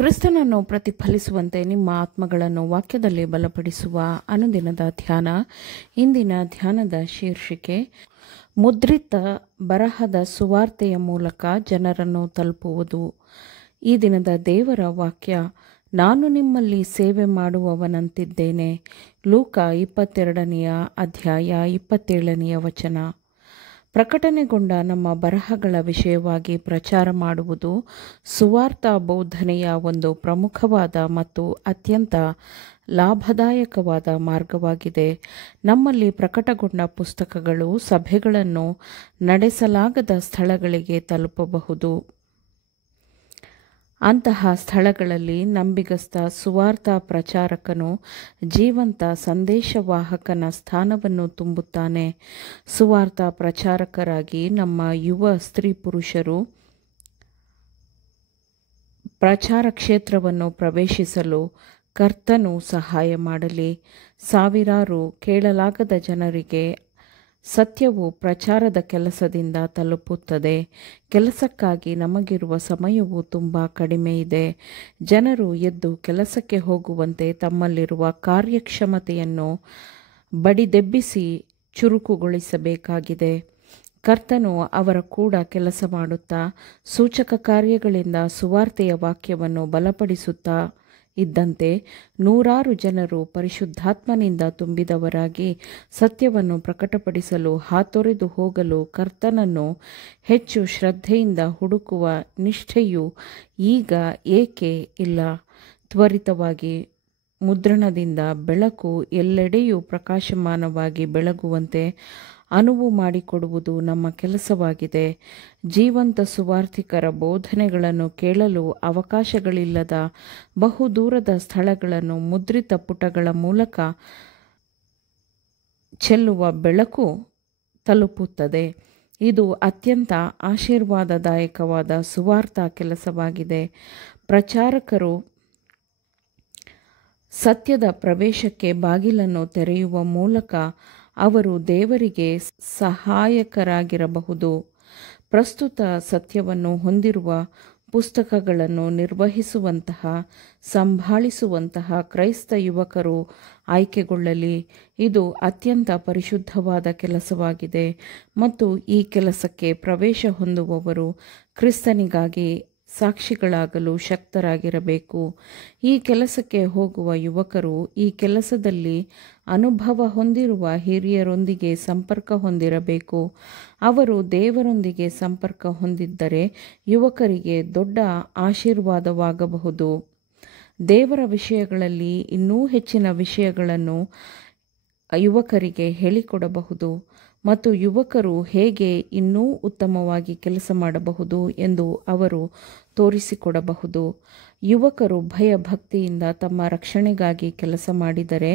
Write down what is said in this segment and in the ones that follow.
ಕ್ರಿಸ್ತನನ್ನು ಪ್ರತಿಫಲಿಸುವಂತೆ ನಿಮ್ಮ ಆತ್ಮಗಳನ್ನು ವಾಕ್ಯದಲ್ಲಿ ಬಲಪಡಿಸುವ ಅನುದಿನದ ಧ್ಯಾನ. ಇಂದಿನ ಧ್ಯಾನದ ಶೀರ್ಷಿಕೆ ಮುದ್ರಿತ ಬರಹದ ಸುವಾರ್ತೆಯ ಮೂಲಕ ಜನರನ್ನು ತಲುಪುವುದು. ಈ ದಿನದ ದೇವರ ವಾಕ್ಯ, ನಾನು ನಿಮ್ಮಲ್ಲಿ ಸೇವೆ ಮಾಡುವವನಂತಿದ್ದೇನೆ. ಲೂಕ 22ನೇ ಅಧ್ಯಾಯ 27ನೇ ವಚನ. ಪ್ರಕಟಣೆಗೊಂಡ ನಮ್ಮ ಬರಹಗಳ ವಿಷಯವಾಗಿ ಪ್ರಚಾರ ಮಾಡುವುದು ಸುವಾರ್ತಾ ಬೋಧನೆಯ ಒಂದು ಪ್ರಮುಖವಾದ ಮತ್ತು ಅತ್ಯಂತ ಲಾಭದಾಯಕವಾದ ಮಾರ್ಗವಾಗಿದೆ. ನಮ್ಮಲ್ಲಿ ಪ್ರಕಟಗೊಂಡ ಪುಸ್ತಕಗಳು ಸಭೆಗಳನ್ನು ನಡೆಸಲಾಗದ ಸ್ಥಳಗಳಿಗೆ ತಲುಪಬಹುದು. ಅಂತಹ ಸ್ಥಳಗಳಲ್ಲಿ ನಂಬಿಗಸ್ತ ಸುವಾರ್ತಾ ಪ್ರಚಾರಕನು ಜೀವಂತ ಸಂದೇಶವಾಹಕನ ಸ್ಥಾನವನ್ನು ತುಂಬುತ್ತಾನೆ. ಸುವಾರ್ತಾ ಪ್ರಚಾರಕರಾಗಿ ನಮ್ಮ ಯುವ ಸ್ತ್ರೀ ಪುರುಷರು ಪ್ರಚಾರ ಕ್ಷೇತ್ರವನ್ನು ಪ್ರವೇಶಿಸಲು ಕರ್ತನು ಸಹಾಯ ಮಾಡಲಿ. ಸಾವಿರಾರು ಕೇಳಲಾಗದ ಜನರಿಗೆ ಸತ್ಯವು ಪ್ರಚಾರದ ಕೆಲಸದಿಂದ ತಲುಪುತ್ತದೆ. ಕೆಲಸಕ್ಕಾಗಿ ನಮಗಿರುವ ಸಮಯವು ತುಂಬ ಕಡಿಮೆ ಇದೆ. ಜನರು ಎದ್ದು ಕೆಲಸಕ್ಕೆ ಹೋಗುವಂತೆ ತಮ್ಮಲ್ಲಿರುವ ಕಾರ್ಯಕ್ಷಮತೆಯನ್ನು ಬಡಿದೆಬ್ಬಿಸಿ ಚುರುಕುಗೊಳಿಸಬೇಕಾಗಿದೆ. ಕರ್ತನು ಅವರ ಕೂಡ ಕೆಲಸ ಮಾಡುತ್ತಾ ಸೂಚಕ ಕಾರ್ಯಗಳಿಂದ ಸುವಾರ್ತೆಯ ವಾಕ್ಯವನ್ನು ಬಲಪಡಿಸುತ್ತಾ ಇದ್ದಂತೆ ನೂರಾರು ಜನರು ಪರಿಶುದ್ಧಾತ್ಮನಿಂದ ತುಂಬಿದವರಾಗಿ ಸತ್ಯವನ್ನು ಪ್ರಕಟಪಡಿಸಲು ಹಾತೊರೆದು ಹೋಗಲು ಕರ್ತನನ್ನು ಹೆಚ್ಚು ಶ್ರದ್ಧೆಯಿಂದ ಹುಡುಕುವ ನಿಷ್ಠೆಯು ಈಗ ಏಕೆ ಇಲ್ಲ? ತ್ವರಿತವಾಗಿ ಮುದ್ರಣದಿಂದ ಬೆಳಕು ಎಲ್ಲೆಡೆಯೂ ಪ್ರಕಾಶಮಾನವಾಗಿ ಬೆಳಗುವಂತೆ ಅನುವು ಮಾಡಿಕೊಡುವುದು ನಮ್ಮ ಕೆಲಸವಾಗಿದೆ. ಜೀವಂತ ಸುವಾರ್ತಿಕರ ಬೋಧನೆಗಳನ್ನು ಕೇಳಲು ಅವಕಾಶಗಳಿಲ್ಲದ ಬಹುದೂರದ ಸ್ಥಳಗಳನ್ನು ಮುದ್ರಿತ ಪುಟಗಳ ಮೂಲಕ ಚೆಲ್ಲುವ ಬೆಳಕು ತಲುಪುತ್ತದೆ. ಇದು ಅತ್ಯಂತ ಆಶೀರ್ವಾದದಾಯಕವಾದ ಸುವಾರ್ತಾ ಕೆಲಸವಾಗಿದೆ. ಪ್ರಚಾರಕರು ಸತ್ಯದ ಪ್ರವೇಶಕ್ಕೆ ಬಾಗಿಲನ್ನು ತೆರೆಯುವ ಮೂಲಕ ಅವರು ದೇವರಿಗೆ ಸಹಾಯಕರಾಗಿರಬಹುದು. ಪ್ರಸ್ತುತ ಸತ್ಯವನ್ನು ಹೊಂದಿರುವ ಪುಸ್ತಕಗಳನ್ನು ನಿರ್ವಹಿಸುವಂತಹ ಸಂಭಾಳಿಸುವಂತಹ ಕ್ರೈಸ್ತ ಯುವಕರು ಆಯ್ಕೆಗೊಳ್ಳಲಿ. ಇದು ಅತ್ಯಂತ ಪರಿಶುದ್ಧವಾದ ಕೆಲಸವಾಗಿದೆ ಮತ್ತು ಈ ಕೆಲಸಕ್ಕೆ ಪ್ರವೇಶ ಹೊಂದುವವರು ಕ್ರಿಸ್ತನಿಗಾಗಿ ಸಾಕ್ಷಿಗಳಾಗಲು ಶಕ್ತರಾಗಿರಬೇಕು. ಈ ಕೆಲಸಕ್ಕೆ ಹೋಗುವ ಯುವಕರು ಈ ಕೆಲಸದಲ್ಲಿ ಅನುಭವ ಹೊಂದಿರುವ ಹಿರಿಯರೊಂದಿಗೆ ಸಂಪರ್ಕ ಹೊಂದಿರಬೇಕು. ಅವರು ದೇವರೊಂದಿಗೆ ಸಂಪರ್ಕ ಹೊಂದಿದ್ದರೆ ಯುವಕರಿಗೆ ದೊಡ್ಡ ಆಶೀರ್ವಾದವಾಗಬಹುದು. ದೇವರ ವಿಷಯಗಳಲ್ಲಿ ಇನ್ನೂ ಹೆಚ್ಚಿನ ವಿಷಯಗಳನ್ನು ಯುವಕರಿಗೆ ಹೇಳಿಕೊಡಬಹುದು ಮತ್ತು ಯುವಕರು ಹೇಗೆ ಇನ್ನೂ ಉತ್ತಮವಾಗಿ ಕೆಲಸ ಮಾಡಬಹುದು ಎಂದು ಅವರು ತೋರಿಸಿಕೊಡಬಹುದು. ಯುವಕರು ಭಯಭಕ್ತಿಯಿಂದ ತಮ್ಮ ರಕ್ಷಣೆಗಾಗಿ ಕೆಲಸ ಮಾಡಿದರೆ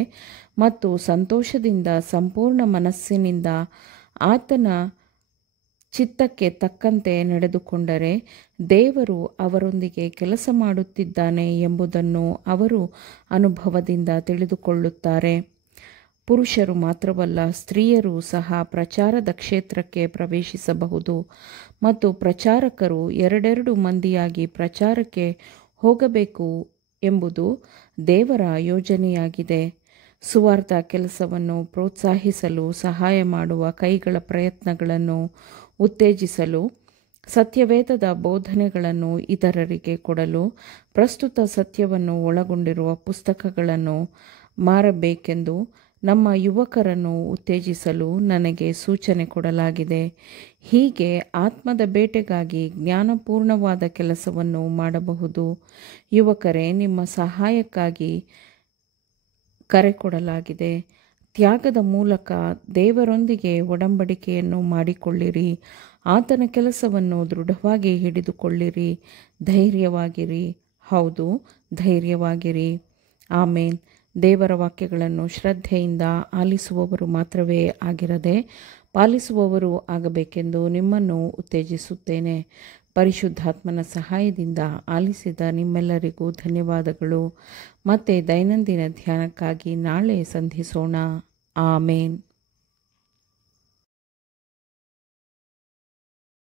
ಮತ್ತು ಸಂತೋಷದಿಂದ ಸಂಪೂರ್ಣ ಮನಸ್ಸಿನಿಂದ ಆತನ ಚಿತ್ತಕ್ಕೆ ತಕ್ಕಂತೆ ನಡೆದುಕೊಂಡರೆ ದೇವರು ಅವರೊಂದಿಗೆ ಕೆಲಸ ಮಾಡುತ್ತಿದ್ದಾನೆ ಎಂಬುದನ್ನು ಅವರು ಅನುಭವದಿಂದ ತಿಳಿದುಕೊಳ್ಳುತ್ತಾರೆ. ಪುರುಷರು ಮಾತ್ರವಲ್ಲ, ಸ್ತ್ರೀಯರು ಸಹ ಪ್ರಚಾರದ ಕ್ಷೇತ್ರಕ್ಕೆ ಪ್ರವೇಶಿಸಬಹುದು ಮತ್ತು ಪ್ರಚಾರಕರು ಎರಡೆರಡು ಮಂದಿಯಾಗಿ ಪ್ರಚಾರಕ್ಕೆ ಹೋಗಬೇಕು ಎಂಬುದು ದೇವರ ಯೋಜನೆಯಾಗಿದೆ. ಸುವಾರ್ತಾ ಕೆಲಸವನ್ನು ಪ್ರೋತ್ಸಾಹಿಸಲು ಸಹಾಯ ಮಾಡುವ ಕೈಗಳ ಪ್ರಯತ್ನಗಳನ್ನು ಉತ್ತೇಜಿಸಲು ಸತ್ಯವೇದದ ಬೋಧನೆಗಳನ್ನು ಇತರರಿಗೆ ಕೊಡಲು ಪ್ರಸ್ತುತ ಸತ್ಯವನ್ನು ಒಳಗೊಂಡಿರುವ ಪುಸ್ತಕಗಳನ್ನು ಮಾರಬೇಕೆಂದು ನಮ್ಮ ಯುವಕರನ್ನು ಉತ್ತೇಜಿಸಲು ನನಗೆ ಸೂಚನೆ ಕೊಡಲಾಗಿದೆ. ಹೀಗೆ ಆತ್ಮದ ಬೇಟೆಗಾಗಿ ಜ್ಞಾನಪೂರ್ಣವಾದ ಕೆಲಸವನ್ನು ಮಾಡಬಹುದು. ಯುವಕರೇ, ನಿಮ್ಮ ಸಹಾಯಕ್ಕಾಗಿ ಕರೆ ಕೊಡಲಾಗಿದೆ. ತ್ಯಾಗದ ಮೂಲಕ ದೇವರೊಂದಿಗೆ ಒಡಂಬಡಿಕೆಯನ್ನು ಮಾಡಿಕೊಳ್ಳಿರಿ. ಆತನ ಕೆಲಸವನ್ನು ದೃಢವಾಗಿ ಹಿಡಿದುಕೊಳ್ಳಿರಿ. ಧೈರ್ಯವಾಗಿರಿ. ಹೌದು, ಧೈರ್ಯವಾಗಿರಿ. ಆಮೇನ್. ದೇವರ ವಾಕ್ಯಗಳನ್ನು ಶ್ರದ್ಧೆಯಿಂದ ಆಲಿಸುವವರು ಮಾತ್ರವೇ ಆಗಿರದೆ ಪಾಲಿಸುವವರು ಆಗಬೇಕೆಂದು ನಿಮ್ಮನ್ನು ಉತ್ತೇಜಿಸುತ್ತೇನೆ. ಪರಿಶುದ್ಧಾತ್ಮನ ಸಹಾಯದಿಂದ ಆಲಿಸಿದ ನಿಮ್ಮೆಲ್ಲರಿಗೂ ಧನ್ಯವಾದಗಳು. ಮತ್ತೆ ದೈನಂದಿನ ಧ್ಯಾನಕ್ಕಾಗಿ ನಾಳೆ ಸಂಧಿಸೋಣ. ಆಮೇನ್.